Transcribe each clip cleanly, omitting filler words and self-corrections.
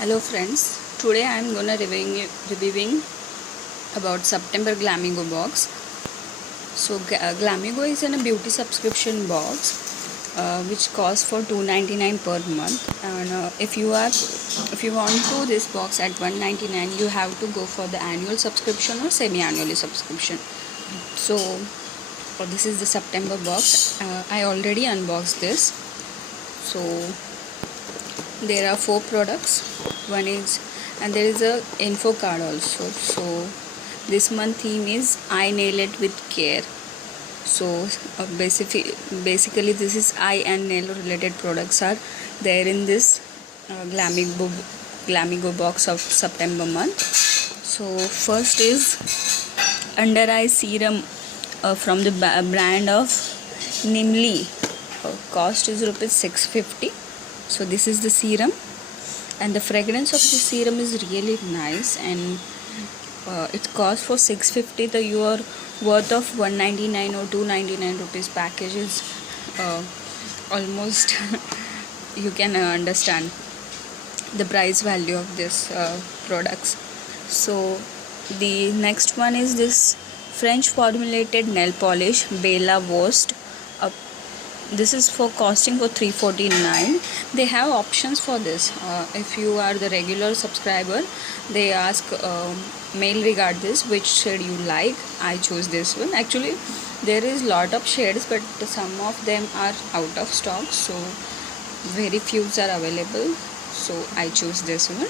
Hello friends, today I am gonna reviewing about September Glamigo box. So Glamigo is a beauty subscription box which costs for $2.99 per month, and if you want to this box at $1.99, you have to go for the annual subscription or semi-annually subscription. So this is the September box. I already unboxed this. So there are 4 products. One is, and there is a info card also. So this month theme is I nail it with care. So basically this is eye and nail related products are there in this Glamigo box of September month. So first is under eye serum from the brand of Nimli. Cost is rupees 650. So this is the serum, and the fragrance of the serum is really nice, and it costs for 650. The your worth of 199 or 299 rupees package is almost you can understand the price value of this products. So the next one is this French formulated nail polish Bella Vost. This is for costing for 349. They have options for this. If you are the regular subscriber, they ask mail regard this which shade you like. I chose this one. Actually there is lot of shades, but some of them are out of stock, so very few are available, so I choose this one.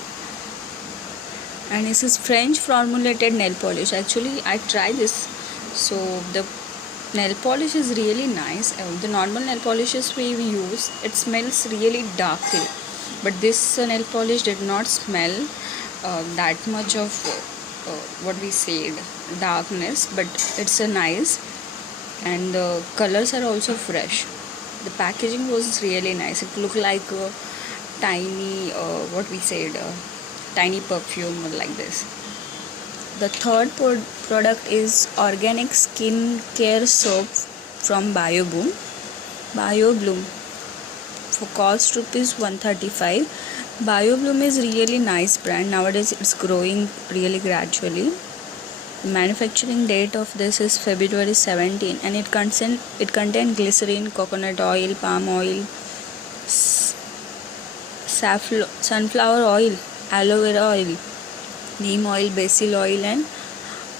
And this is French formulated nail polish. Actually I tried this, so the nail polish is really nice. The normal nail polishes we use, it smells really darkly, but this nail polish did not smell that much of what we said darkness, but it's a nice, and the colors are also fresh. The packaging was really nice. It looked like a tiny what we said tiny perfume like this. The third product is organic skin care soap from BioBloom. For cost rupees 135. BioBloom is really nice brand. Nowadays it's growing really gradually. The manufacturing date of this is February 17, and it contains glycerin, coconut oil, palm oil, sunflower oil, aloe vera oil, neem oil, basil oil, and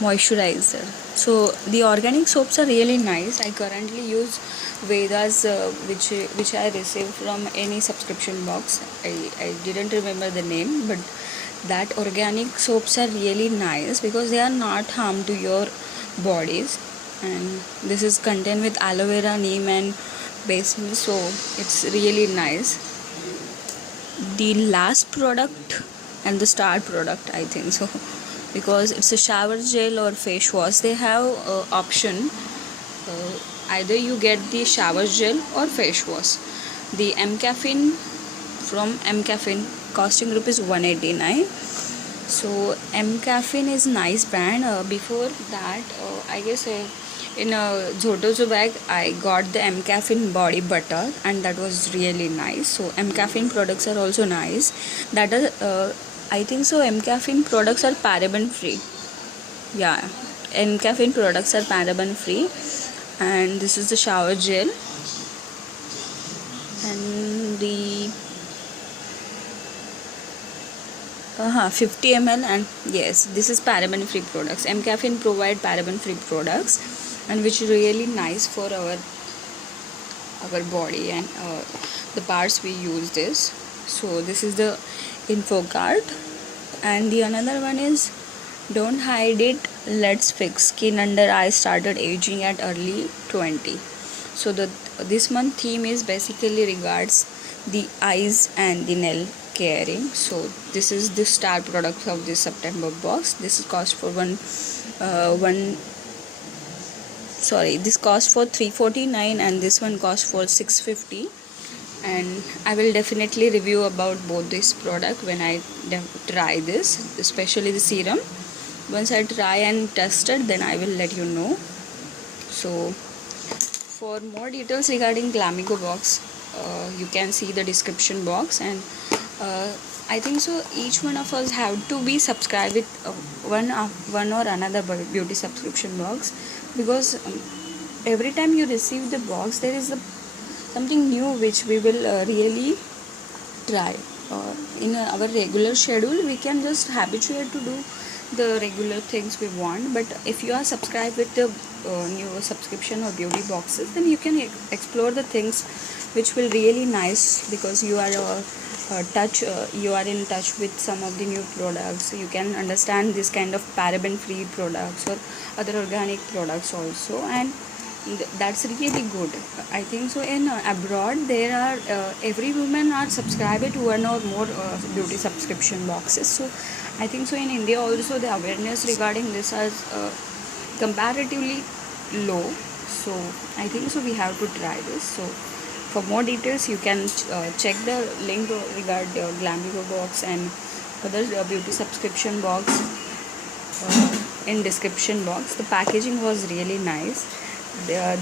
moisturizer. So the organic soaps are really nice. I currently use Vedas which I received from any subscription box. I didn't remember the name, but that organic soaps are really nice because they are not harm to your bodies, and this is contained with aloe vera, neem, and basil, so it's really nice. The last product and the star product, I think so, because it's a shower gel or face wash. They have option, either you get the shower gel or face wash. The M-Caffeine from M-Caffeine costing rupees 189. So M-Caffeine is nice brand. Before that I guess in a Zotozo bag I got the M-Caffeine body butter, and that was really nice. So M-Caffeine products are also nice. That is I think so M-Caffeine products are paraben free. Yeah, M-Caffeine products are paraben free. And this is the shower gel, and the 50 ml, and yes, this is paraben free products. M-Caffeine provide paraben free products, and which is really nice for our body and the parts we use this. So this is the info card, and the another one is don't hide it, let's fix skin under eye started aging at early 20. So this month theme is basically regards the eyes and the nail caring. So this is the star product of this September box. This is cost for this cost for 349, and this one cost for 650. And I will definitely review about both this product when I try this, especially the serum. Once I try and test it, then I will let you know. So for more details regarding Glamigo box, you can see the description box, and I think so. Each one of us have to be subscribed with one or another beauty subscription box, because every time you receive the box, there is something new which we will really try. In our regular schedule, we can just habituate to do the regular things we want. But if you are subscribed with the new subscription or beauty boxes, then you can explore the things which will really nice, because you are you are in touch with some of the new products. You can understand this kind of paraben free products or other organic products also, and that's really good. I think so. In abroad, there are every woman are subscribed to one or more beauty subscription boxes. So I think so. In India also, the awareness regarding this is comparatively low. So I think so. We have to try this. So for more details, you can check the link regarding Glambigo box and other beauty subscription box in description box. The packaging was really nice. Their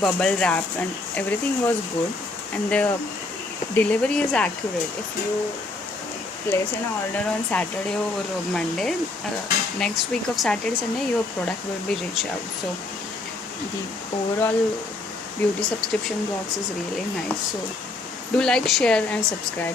bubble wrap and everything was good, and the delivery is accurate. If you place an order on Saturday or Monday, next week of Saturday Sunday your product will be reached out. So the overall beauty subscription box is really nice. So do like, share and subscribe.